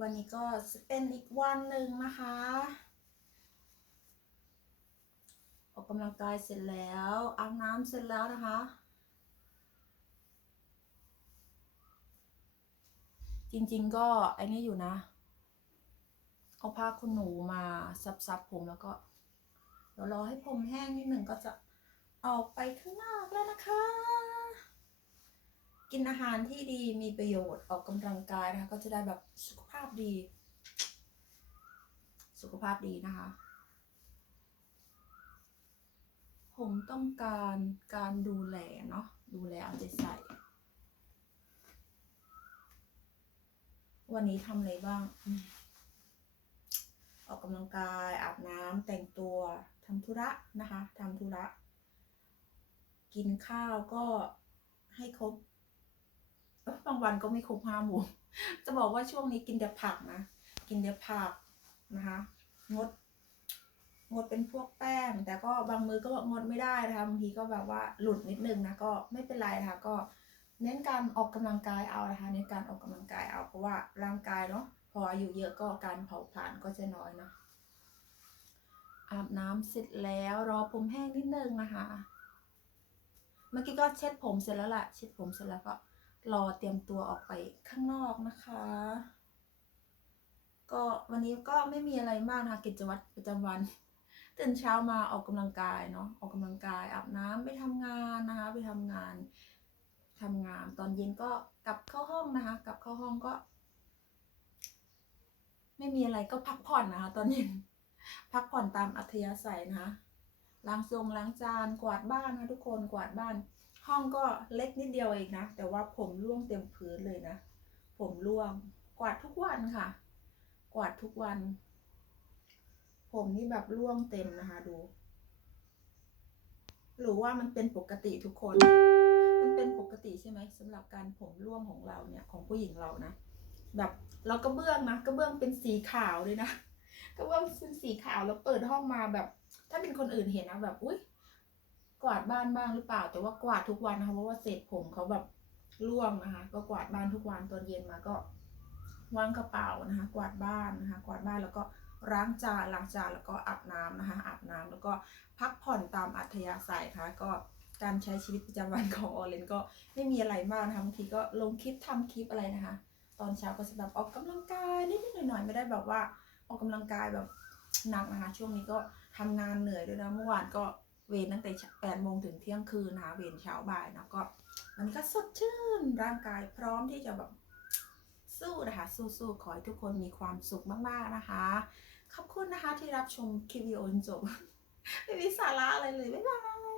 วันนี้ก็จะเป็นอีกวันหนึ่งนะคะ ออกกำลังกายเสร็จแล้วอาบน้ำเสร็จแล้วนะคะ จริงๆก็ไอ้นี่อยู่นะ เอาผ้าคุณหนูมาซับๆผมแล้วก็ เดี๋ยวรอให้ผมแห้งนิดหนึ่งก็จะออกไปข้างนอกแล้วนะคะ กินอาหารที่ดีมีประโยชน์ออกกำลังกายนะคะ ก็จะได้แบบสุขภาพดี สุขภาพดีนะคะ ผมต้องการการดูแลเนาะดูแลเอาใจใส่ วันนี้ทำอะไรบ้าง ออกกำลังกายอาบน้ำแต่งตัวทำธุระนะคะทำธุระ กินข้าวก็ให้ครบ บางวันก็ไม่ครบห้าหมู่จะบอกว่าช่วงนี้กินแต่ผักนะ กินแต่ผักนะคะงดงดเป็นพวกแป้ง แต่ก็บางมือก็งดไม่ได้นะคะบางทีก็แบบว่าหลุดนิดนึงนะก็ไม่เป็นไรนะคะก็เน้นการออกกำลังกายเอานะคะเน้นการออกกำลังกายเอาเพราะว่าร่างกายเนาะพออายุเยอะก็การเผาผลาญก็จะน้อยเนาะอาบน้ำเสร็จแล้วรอผมแห้งนิดนึงนะคะ เมื่อกี้ก็เช็ดผมเสร็จแล้วล่ะ เช็ดผมเสร็จแล้วก็ รอเตรียมตัวออกไปข้างนอกนะคะ ก็วันนี้ก็ไม่มีอะไรมากนะคะกิจวัตรประจำวันตื่นเช้ามาออกกำลังกายเนาะออกกำลังกายอาบน้ำไปทำงานนะคะ ไปทำงานทำงานตอนเย็นก็กลับเข้าห้องนะคะ กลับเข้าห้องก็ ไม่มีอะไรก็พักผ่อนนะคะ ตอนเย็นพักผ่อนตามอัธยาศัยนะคะล้างทรงล้างจานกวาดบ้านนะทุกคนกวาดบ้าน ห้องก็เล็กนิดเดียวเองนะ แต่ว่าผมร่วงเต็มพื้นเลยนะ ผมร่วง กวาดทุกวันค่ะ กวาดทุกวัน ผมนี่แบบร่วงเต็มนะคะ ดู หรือว่ามันเป็นปกติทุกคน มันเป็นปกติใช่ไหมสำหรับการผมร่วงของเราเนี่ยของผู้หญิงเรานะ แบบเรากระเบื้องนะกระเบื้องเป็นสีขาวเลยนะกระเบื้องเป็นสีขาวแล้วเปิดห้องมาแบบ ถ้าเป็นคนอื่นเห็นนะแบบ อุ้ย กวาดบ้านบ้างหรือเปล่า แต่ว่ากวาดทุกวันนะคะเพราะว่าเศษผมเขาแบบร่วงนะคะ ก็กวาดบ้านทุกวันตอนเย็นมาก็วางกระเป๋านะคะ กวาดบ้านนะคะ กวาดบ้านแล้วก็ล้างจานล้างจานแล้วก็อาบน้ำนะคะ อาบน้ำแล้วก็พักผ่อนตามอัธยาศัยนะคะก็การใช้ชีวิตประจำวันของออเลนก็ไม่มีอะไรมากนะคะบางทีก็ลงคลิปทำคลิปอะไรนะคะ ตอนเช้าก็จะแบบออกกำลังกายนิดๆหน่อยๆไม่ได้แบบว่าออกกำลังกายแบบหนักนะคะ ช่วงนี้ก็ทำงานเหนื่อยด้วยนะเมื่อวานก็ เวรตั้งแต่แปดโมงถึงเที่ยงคืนนะคะเวรเช้าบ่ายนะก็ มันก็สดชื่นร่างกายพร้อมที่จะแบบสู้นะคะสู้ๆขอให้ทุกคนมีความสุขมากๆนะคะ ขอบคุณนะคะที่รับชมคลิปวิดีโอจบไม่มีสาระอะไรเลยบ๊ายบาย